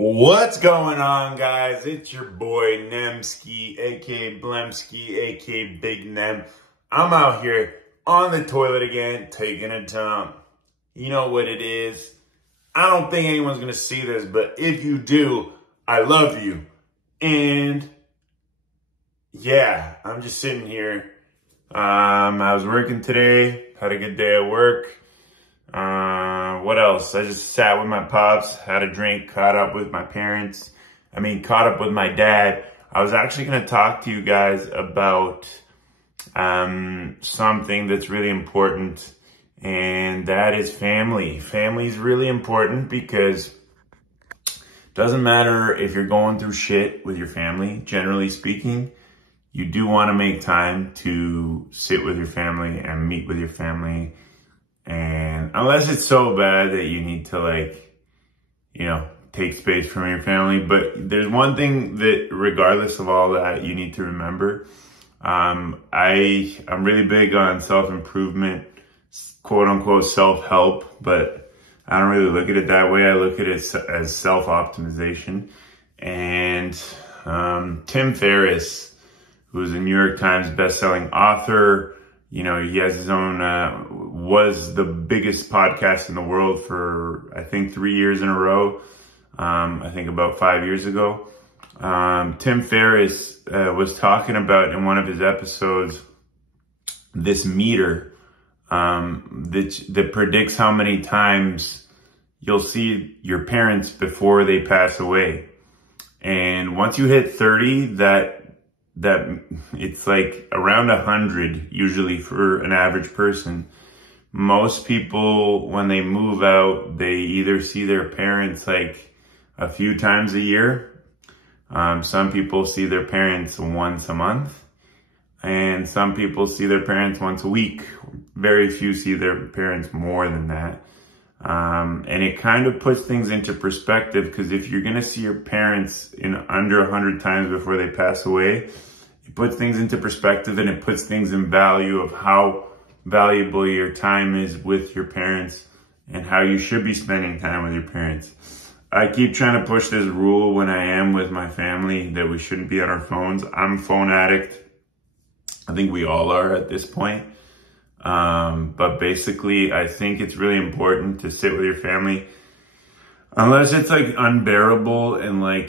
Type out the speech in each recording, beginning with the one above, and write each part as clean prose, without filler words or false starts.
What's going on, guys? It's your boy Nemski, aka Blemski, aka Big Nem. I'm out here on the toilet again, taking a dump. You know what it is. I don't think anyone's gonna see this, but if you do, I love you. And yeah, I'm just sitting here. I was working today, had a good day at work. What else? I just sat with my pops, had a drink, caught up with my parents. Caught up with my dad. I was actually going to talk to you guys about something that's really important, and that is family. Family is really important because it doesn't matter if you're going through shit with your family. Generally speaking, you do want to make time to sit with your family and meet with your family. And unless it's so bad that you need to take space from your family. But there's one thing that regardless of all that, you need to remember. I'm really big on self-improvement, quote unquote self-help, but I don't really look at it that way. I look at it as self-optimization. And Tim Ferriss, who's a New York Times bestselling author, he has his own, was the biggest podcast in the world for, I think, 3 years in a row. I think about 5 years ago. Tim Ferriss was talking about in one of his episodes, this meter that predicts how many times you'll see your parents before they pass away. And once you hit 30, that it's like around 100 usually for an average person. Most people, when they move out, they either see their parents like a few times a year. Some people see their parents once a month, and some people see their parents once a week. Very few see their parents more than that. And it kind of puts things into perspective, because if you're going to see your parents in under 100 times before they pass away, it puts things into perspective, and it puts things in value of how valuable your time is with your parents and how you should be spending time with your parents. I keep trying to push this rule when I am with my family that we shouldn't be on our phones. I'm a phone addict. I think we all are at this point. But basically, I think it's really important to sit with your family. Unless it's like unbearable and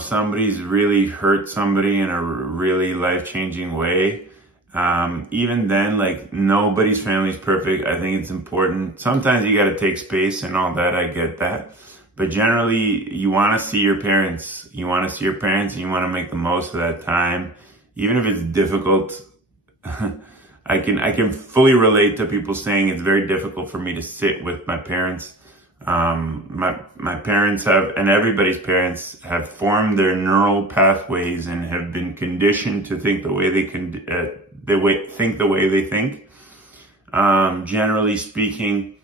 somebody's really hurt somebody in a really life-changing way. Even then, nobody's family is perfect. I think it's important. Sometimes you got to take space and all that. I get that. But generally, you want to see your parents. You want to see your parents, and you want to make the most of that time. Even if it's difficult, I can fully relate to people saying it's very difficult for me to sit with my parents. My parents have, and everybody's parents have formed their neural pathways and have been conditioned to think the way think the way they think. Generally speaking,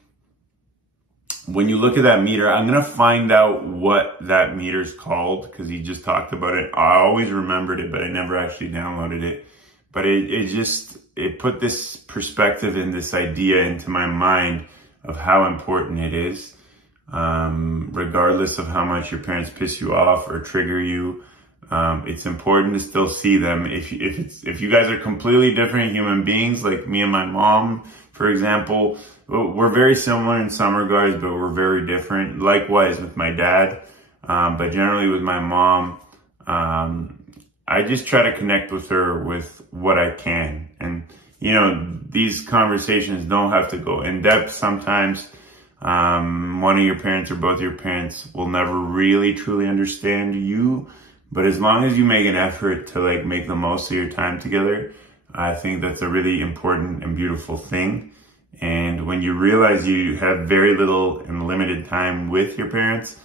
when you look at that meter, I'm going to find out what that meter's called, because he just talked about it. I always remembered it, but I never actually downloaded it. But it put this perspective and this idea into my mind of how important it is. Regardless of how much your parents piss you off or trigger you, it's important to still see them. If you guys are completely different human beings, like me and my mom, for example, we're very similar in some regards, but we're very different. Likewise with my dad, but generally with my mom, I just try to connect with her with what I can. And, these conversations don't have to go in depth. Sometimes, one of your parents or both your parents will never really truly understand you. But as long as you make an effort to make the most of your time together, I think that's a really important and beautiful thing. And when you realize you have very little and limited time with your parents,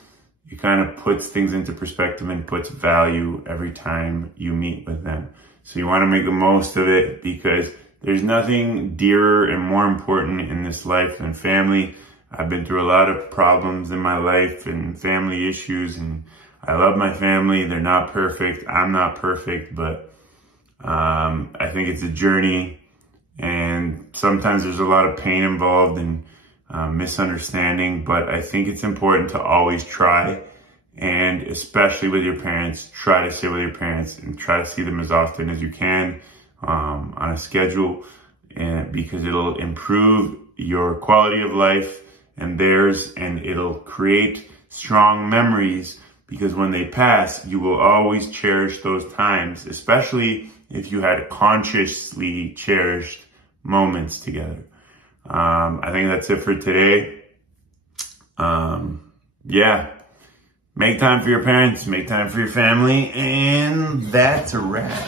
it kind of puts things into perspective and puts value every time you meet with them. So you want to make the most of it, because there's nothing dearer and more important in this life than family. I've been through a lot of problems in my life and family issues, and I love my family. They're not perfect. I'm not perfect, but I think it's a journey, and sometimes there's a lot of pain involved and misunderstanding, but I think it's important to always try And especially with your parents, try to stay with your parents and try to see them as often as you can on a schedule, and because it'll improve your quality of life and theirs, and it'll create strong memories, because when they pass, you will always cherish those times, especially if you had consciously cherished moments together. I think that's it for today. Yeah. Make time for your parents, make time for your family, and that's a wrap.